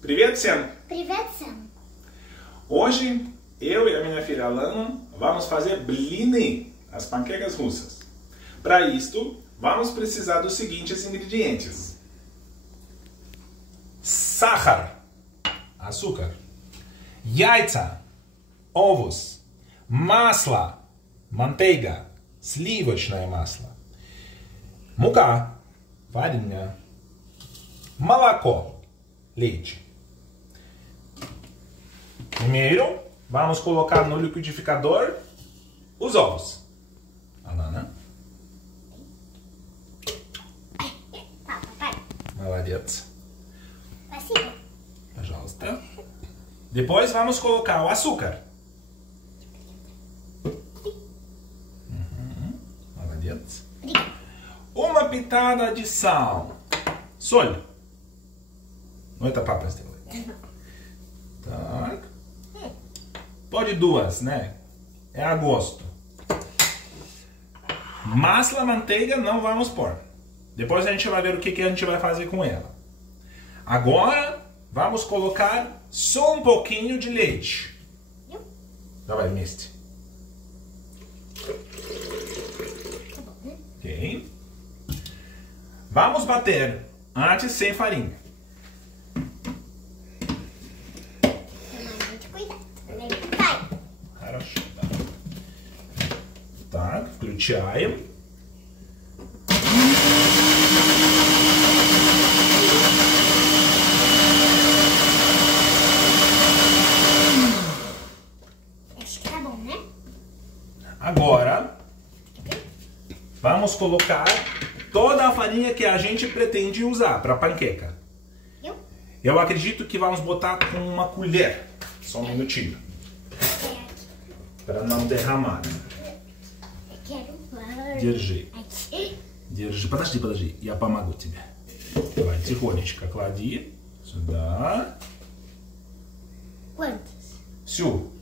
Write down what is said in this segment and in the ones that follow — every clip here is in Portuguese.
Привет всем! Привет всем! Hoje, eu e a minha filha Alana vamos fazer blini, as panquecas russas. Para isto, vamos precisar dos seguintes ingredientes. Сахар, açúcar. Яйца, ovos. Масло, manteiga, сливочное масло. Мука, farinha. Молоко, leite. Primeiro, vamos colocar no liquidificador os ovos. Alana. Papai. Молодец. Спасибо. Пожалуйста. Depois vamos colocar o açúcar. Молодец. Uma pitada de sal. Соль. Ну, это папа сделает. Так. Pode duas, né? É a gosto. Maslá, manteiga, não vamos pôr. Depois a gente vai ver o que a gente vai fazer com ela. Agora, vamos colocar só um pouquinho de leite. Давай вместе. Ok. Vamos bater antes sem farinha. Хорошо. Так, включаем. Acho que tá bom, né? Agora, vamos colocar toda a farinha que a gente pretende usar para panqueca. Eu acredito que vamos botar com uma colher. Só um minutinho. Para não derramar. Eu quero... Держи. Aqui. Держи. Подожди. Я помогу тебе. Давай, тихонечко клади. Сюда. Quantos? Всю.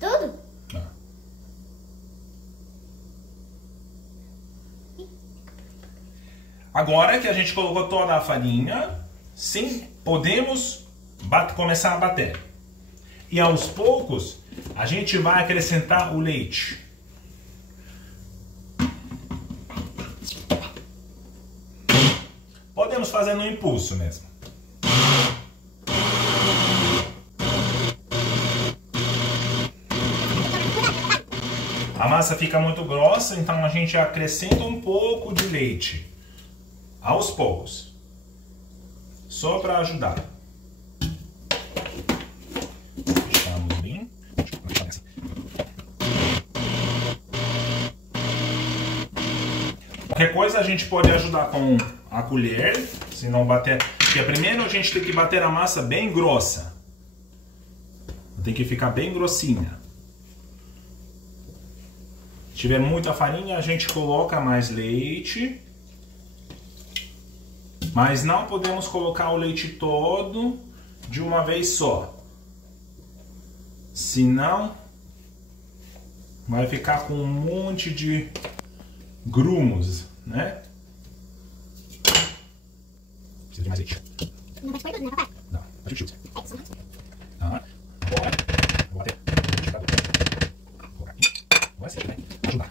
Tudo? Да. Agora que a gente colocou toda a farinha, sim, podemos começar a bater. E aos poucos, a gente vai acrescentar o leite. Podemos fazer no impulso mesmo. A massa fica muito grossa, então a gente acrescenta um pouco de leite. Aos poucos. Só para ajudar. Fechamos bem. Qualquer coisa a gente pode ajudar com a colher, se não bater. Porque primeiro a gente tem que bater a massa bem grossa. Tem que ficar bem grossinha. Se tiver muita farinha, a gente coloca mais leite. Mas não podemos colocar o leite todo de uma vez só. Senão, vai ficar com um monte de grumos, né? Precisa de mais leite. Não pode pôr tudo, né, papai? Não, pode chutar. Tá. Agora, vou bater. Vou colocar aqui. Agora sim, né? Ajudar.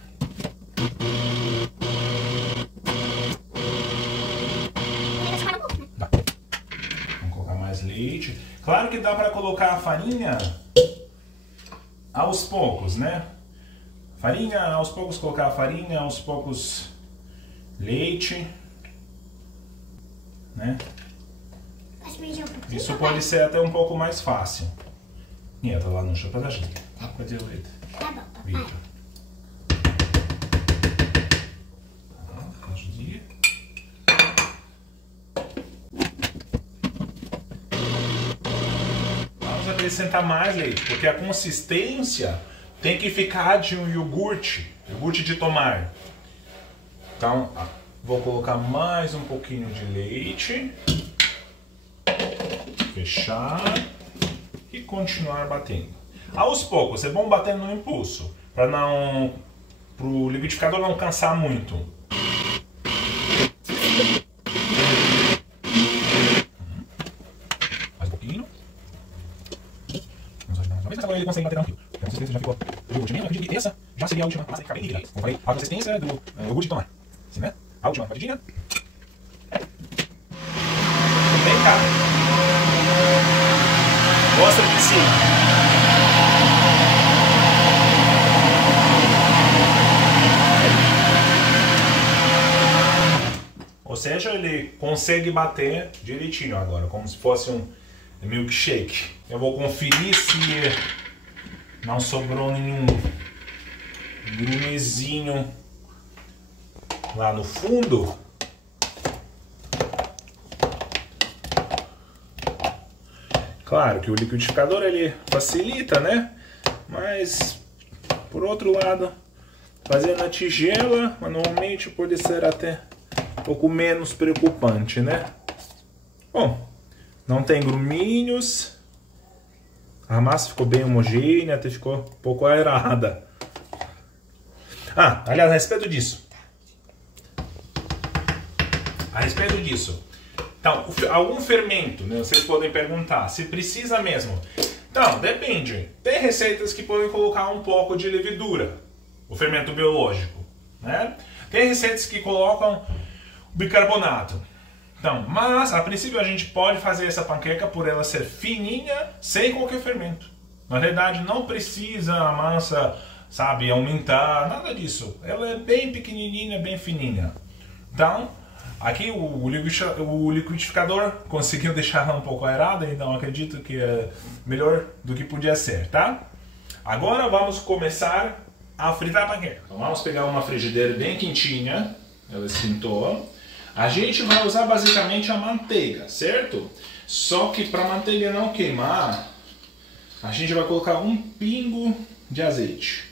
Leite. Claro que dá para colocar a farinha aos poucos, né? Farinha, aos poucos colocar a farinha, aos poucos leite, né? Isso pode ser até um pouco mais fácil. Нет, Алануша, подожди. Папа делает. Tá bom, papai. Видео. Подожди. Acrescentar mais leite, porque a consistência tem que ficar de um iogurte de tomar. Então, vou colocar mais um pouquinho de leite, fechar e continuar batendo. Aos poucos, é bom bater no impulso, para o liquidificador não cansar muito. Mais um pouquinho. Vamos ajudar mais uma vez, mas agora ele consegue bater tranquilo. Então, com certeza já ficou de última. Eu acredito que essa já seria a última massa que ficar bem líquida. Como eu falei, a consistência do iogurte de tomate. Assim, né? A última batidinha. Vem cá. Mostra de cima. Ou seja, ele consegue bater direitinho agora, como se fosse um milkshake. Eu vou conferir se não sobrou nenhum grumezinho lá no fundo. Claro que o liquidificador ele facilita, né? Mas, por outro lado, fazer na tigela manualmente pode ser até um pouco menos preocupante, né? Bom, não tem gruminhos. A massa ficou bem homogênea, até ficou um pouco aerada. Ah, aliás, a respeito disso. Então, algum fermento, né? Vocês podem perguntar se precisa mesmo. Então, depende. Tem receitas que podem colocar um pouco de levedura, o fermento biológico, né? Tem receitas que colocam bicarbonato. Então, mas a princípio a gente pode fazer essa panqueca por ela ser fininha, sem qualquer fermento. Na realidade, não precisa a massa, sabe, aumentar, nada disso. Ela é bem pequenininha, bem fininha. Então, aqui o liquidificador conseguiu deixar ela um pouco aerada, então acredito que é melhor do que podia ser, tá? Agora vamos começar a fritar a panqueca. Então vamos pegar uma frigideira bem quentinha, ela esquentou. A gente vai usar basicamente a manteiga, certo? Só que para a manteiga não queimar, a gente vai colocar um pingo de azeite.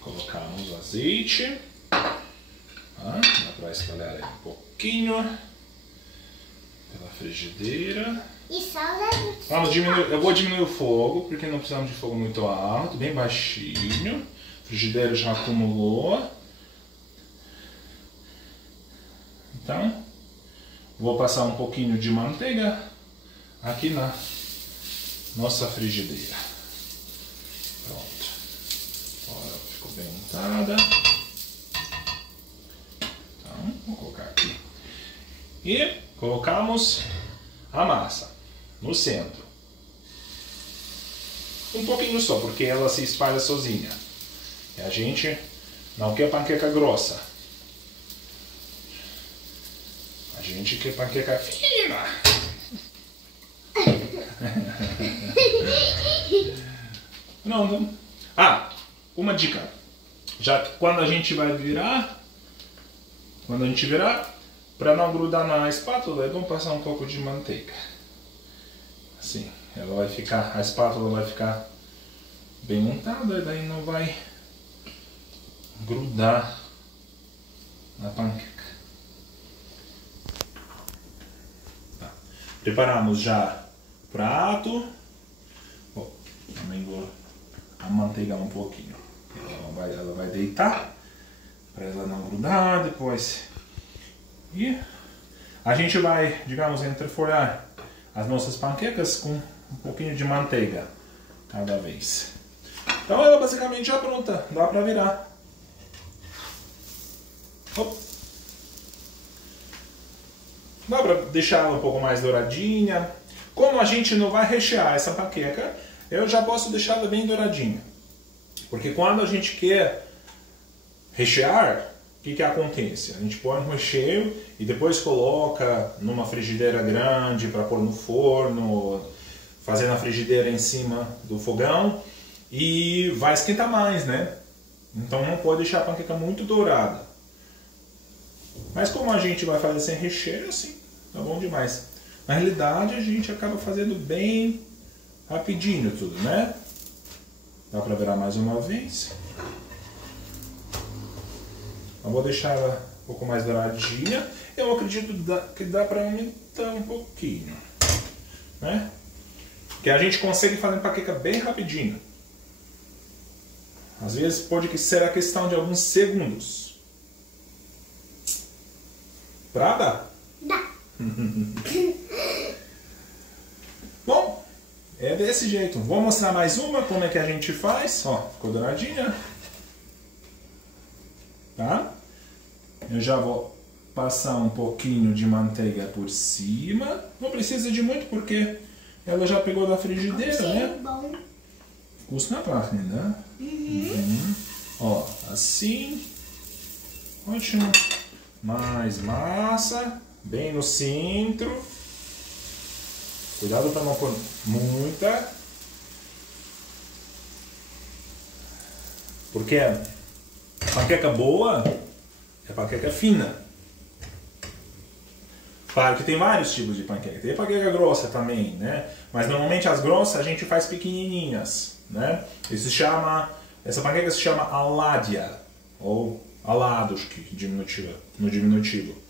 Colocamos o azeite. Dá para espalhar aí um pouquinho pela frigideira. E sal, Vamos diminuir, eu vou diminuir o fogo, porque não precisamos de fogo muito alto, bem baixinho. A frigideira já acumulou. Então, vou passar um pouquinho de manteiga aqui na nossa frigideira. Pronto. Agora ficou bem untada. Então, vou colocar aqui. E colocamos a massa no centro. Um pouquinho só, porque ela se espalha sozinha. E a gente não quer panqueca grossa. A gente quer panqueca fina. Não. Ah, uma dica. Já quando a gente virar, para não grudar na espátula, é bom passar um pouco de manteiga. Assim, a espátula vai ficar bem montada e daí não vai grudar na panqueca. Preparamos já o prato. Também vou amanteigar um pouquinho. Ela vai deitar para ela não grudar depois. E a gente vai, digamos, entrefolhar as nossas panquecas com um pouquinho de manteiga cada vez. Então ela basicamente já pronta, dá para virar. Dá para deixar ela um pouco mais douradinha. Como a gente não vai rechear essa panqueca, eu já posso deixar ela bem douradinha. Porque quando a gente quer rechear, o que acontece? A gente põe um recheio e depois coloca numa frigideira grande para pôr no forno, fazer na frigideira em cima do fogão e vai esquentar mais, né? Então não pode deixar a panqueca muito dourada. Mas como a gente vai fazer sem recheio, assim, tá bom demais. Na realidade a gente acaba fazendo bem rapidinho tudo, né? Dá pra virar mais uma vez. Eu vou deixar ela um pouco mais douradinha. Eu acredito que dá pra aumentar um pouquinho, né? Que a gente consegue fazer panqueca bem rapidinho. Às vezes pode ser a questão de alguns segundos. Pra dar? Dá. É desse jeito. Vou mostrar mais uma, como é que a gente faz. Ó, ficou douradinha. Tá? Eu já vou passar um pouquinho de manteiga por cima. Não precisa de muito porque ela já pegou da frigideira, né? Bom. Вкусно пахнет, да? Uhum. Ó, assim. Ótimo. Mais massa. Bem no centro. Cuidado para não pôr muita. Porque a panqueca boa é panqueca fina. Claro que tem vários tipos de panqueca. Tem panqueca grossa também, né? Mas normalmente as grossas a gente faz pequenininhas, né? Essa panqueca se chama aládia, ou aladushki, no diminutivo,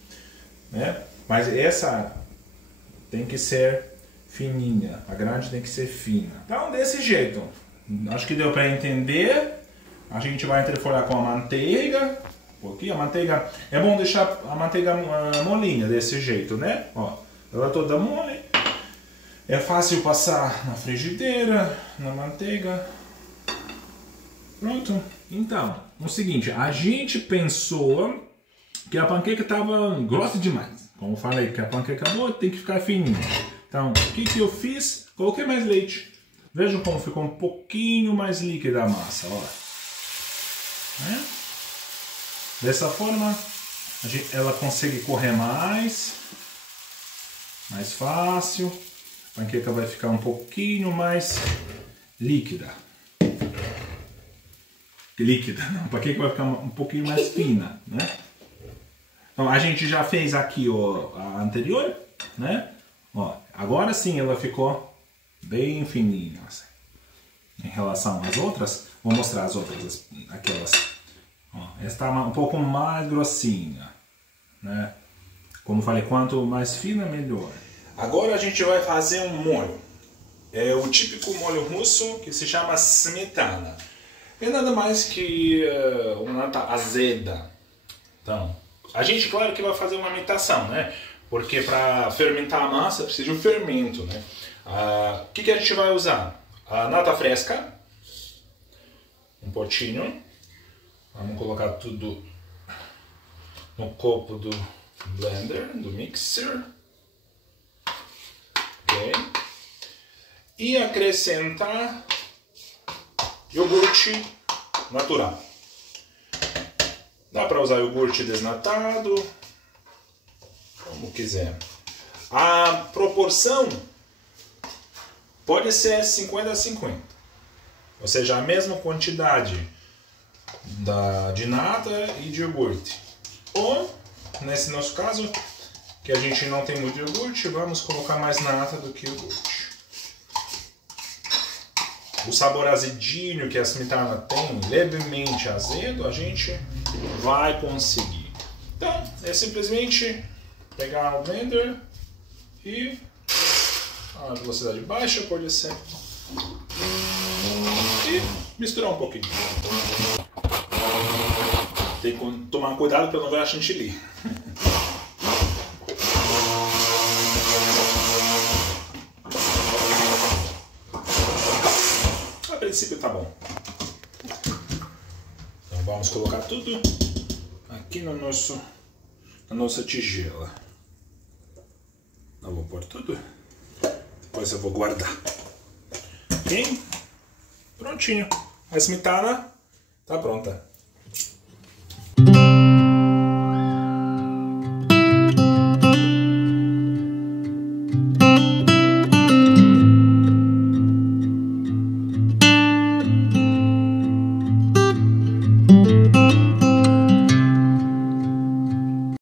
né? Mas essa tem que ser fininha, a grande tem que ser fina. Então, desse jeito, acho que deu para entender. A gente vai entrefolhar com a manteiga. Aqui a manteiga, é bom deixar a manteiga molinha desse jeito, né? Ó, ela toda mole. É fácil passar na frigideira, na manteiga. Pronto. Então, o seguinte, a gente pensou que a panqueca estava grossa demais. Como eu falei, que a panqueca boa tem que ficar fininha. Então, o que eu fiz? Coloquei mais leite. Vejam como ficou um pouquinho mais líquida a massa, ó. Né? Dessa forma, ela consegue correr mais fácil. A panqueca vai ficar um pouquinho mais líquida. Não, a panqueca vai ficar um pouquinho mais fina, né? Então, a gente já fez aqui a anterior, né? Ó, agora sim ela ficou bem fininha, assim. Em relação às outras, vou mostrar as outras, aquelas. Ó, essa está um pouco mais grossinha, né? Como falei, quanto mais fina, melhor. Agora a gente vai fazer um molho. É o típico molho russo que se chama smetana. É nada mais que uma nata azeda. Então, a gente, claro que vai fazer uma imitação, né? Porque para fermentar a massa precisa de um fermento, né? O que a gente vai usar? A nata fresca, um potinho. Vamos colocar tudo no copo do blender, do mixer. Ok. E acrescentar iogurte natural. Dá para usar iogurte desnatado, como quiser. A proporção pode ser 50-50. Ou seja, a mesma quantidade de nata e de iogurte. Ou, nesse nosso caso, que a gente não tem muito iogurte, vamos colocar mais nata do que iogurte. O sabor azedinho que a smetana tem, levemente azedo, a gente vai conseguir. Então, é simplesmente pegar o blender e a velocidade baixa pode ser. E misturar um pouquinho. Tem que tomar cuidado para não virar chantilly. A princípio tá bom. Então vamos colocar tudo aqui na nossa tigela. Eu vou pôr tudo. Depois eu vou guardar. Ok? Prontinho. A smetana tá pronta.